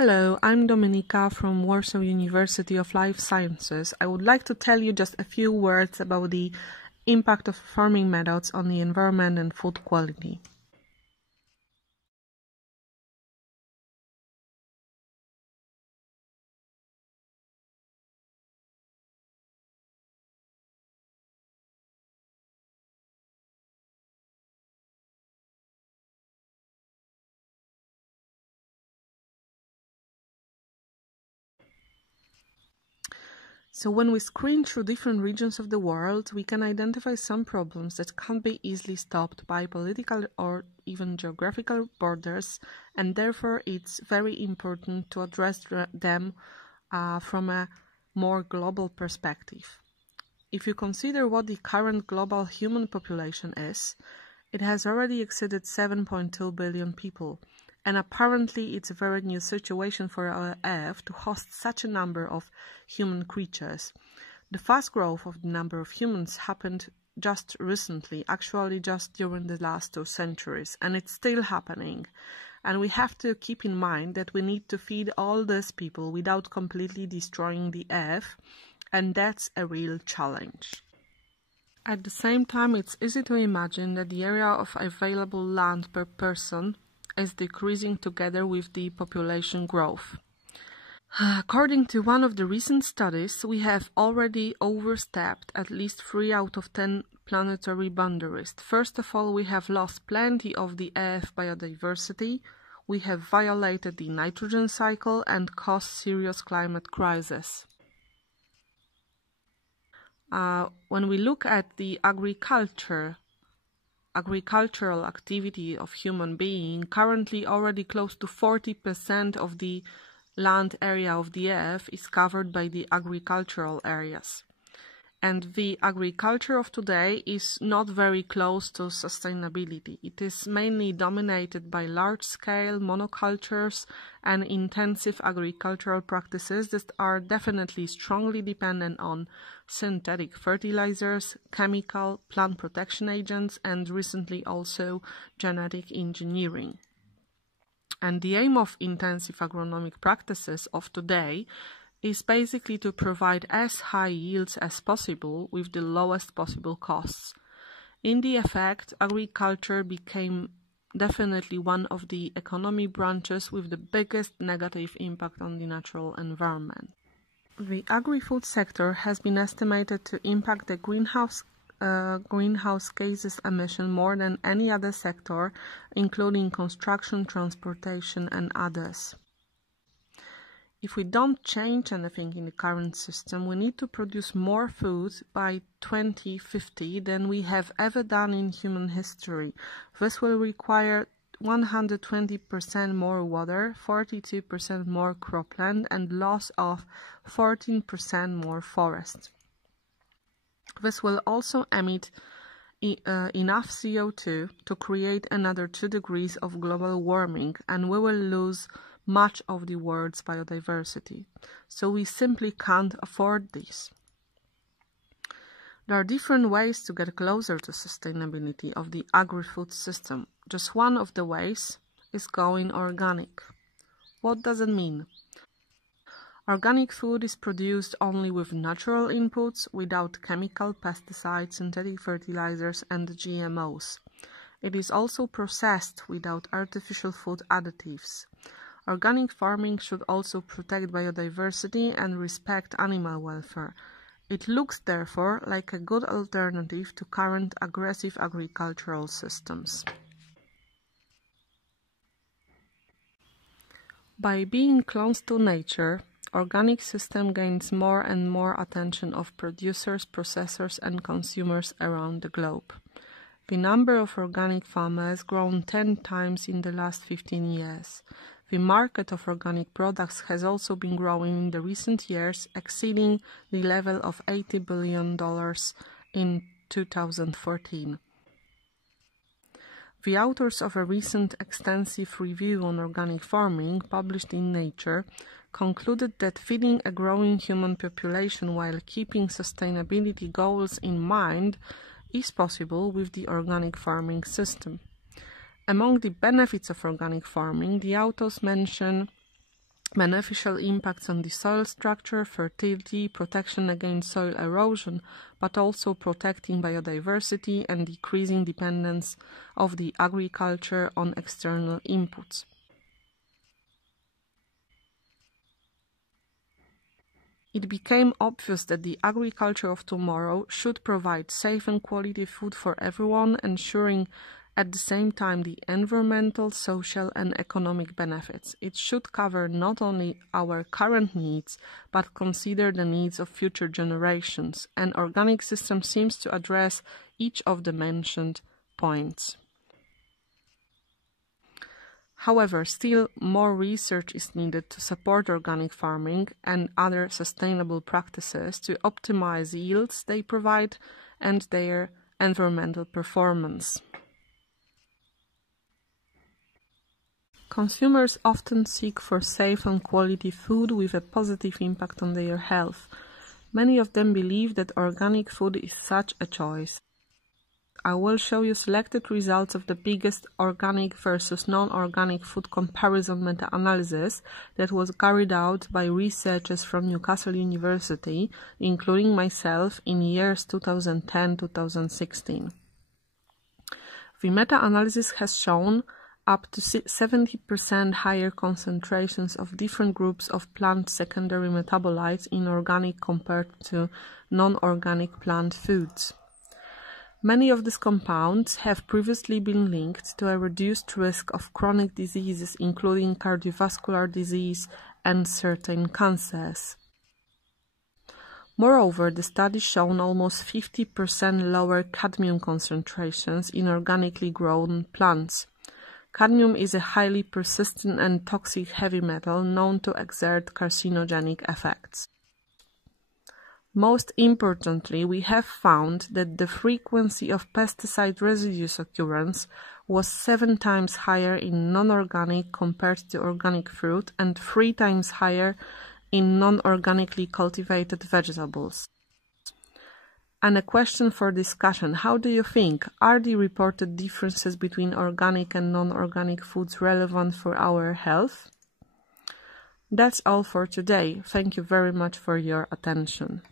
Hello, I'm Dominika from Warsaw University of Life Sciences. I would like to tell you just a few words about the impact of farming methods on the environment and food quality. So when we screen through different regions of the world, we can identify some problems that can't be easily stopped by political or even geographical borders, and therefore it's very important to address them from a more global perspective. If you consider what the current global human population is, it has already exceeded 7.2 billion people. And apparently it's a very new situation for our Earth to host such a number of human creatures. The fast growth of the number of humans happened just recently, actually just during the last 2 centuries, and it's still happening. And we have to keep in mind that we need to feed all these people without completely destroying the Earth, and that's a real challenge. At the same time, it's easy to imagine that the area of available land per person is decreasing together with the population growth. According to one of the recent studies, we have already overstepped at least 3 out of 10 planetary boundaries. First of all, we have lost plenty of the Earth biodiversity, we have violated the nitrogen cycle and caused serious climate crisis. When we look at the agricultural activity of human being, currently already close to 40% of the land area of the Earth is covered by the agricultural areas. And the agriculture of today is not very close to sustainability. It is mainly dominated by large-scale monocultures and intensive agricultural practices that are definitely strongly dependent on synthetic fertilizers, chemical, plant protection agents, and recently also genetic engineering. And the aim of intensive agronomic practices of today is basically to provide as high yields as possible with the lowest possible costs. In the effect, agriculture became definitely one of the economy branches with the biggest negative impact on the natural environment. The agri-food sector has been estimated to impact the greenhouse gases emission more than any other sector, including construction, transportation, and others. If we don't change anything in the current system, we need to produce more food by 2050 than we have ever done in human history. This will require 120% more water, 42% more cropland, and loss of 14% more forest. This will also emit enough CO2 to create another 2 degrees of global warming, and we will lose much of the world's biodiversity. So we simply can't afford this. There are different ways to get closer to sustainability of the agri-food system. Just one of the ways is going organic. What does it mean? Organic food is produced only with natural inputs, without chemical, pesticides, synthetic fertilizers, and GMOs. It is also processed without artificial food additives. Organic farming should also protect biodiversity and respect animal welfare. It looks, therefore, like a good alternative to current aggressive agricultural systems. By being close to nature, organic system gains more and more attention of producers, processors, and consumers around the globe. The number of organic farmers has grown 10 times in the last 15 years. The market of organic products has also been growing in the recent years, exceeding the level of $80 billion in 2014. The authors of a recent extensive review on organic farming, published in Nature, concluded that feeding a growing human population while keeping sustainability goals in mind is possible with the organic farming system. Among the benefits of organic farming, the authors mention beneficial impacts on the soil structure, fertility, protection against soil erosion, but also protecting biodiversity and decreasing dependence of the agriculture on external inputs. It became obvious that the agriculture of tomorrow should provide safe and quality food for everyone, ensuring at the same time the environmental, social and economic benefits. It should cover not only our current needs, but consider the needs of future generations. An organic system seems to address each of the mentioned points. However, still more research is needed to support organic farming and other sustainable practices to optimize the yields they provide and their environmental performance. Consumers often seek for safe and quality food with a positive impact on their health. Many of them believe that organic food is such a choice. I will show you selected results of the biggest organic versus non-organic food comparison meta-analysis that was carried out by researchers from Newcastle University, including myself, in years 2010-2016. The meta-analysis has shown up to 70% higher concentrations of different groups of plant secondary metabolites in organic compared to non-organic plant foods. Many of these compounds have previously been linked to a reduced risk of chronic diseases, including cardiovascular disease and certain cancers. Moreover, the study shown almost 50% lower cadmium concentrations in organically grown plants. Cadmium is a highly persistent and toxic heavy metal known to exert carcinogenic effects. Most importantly, we have found that the frequency of pesticide residues occurrence was 7 times higher in non-organic compared to organic fruit and 3 times higher in non-organically cultivated vegetables. And a question for discussion: how do you think? Are the reported differences between organic and non-organic foods relevant for our health? That's all for today. Thank you very much for your attention.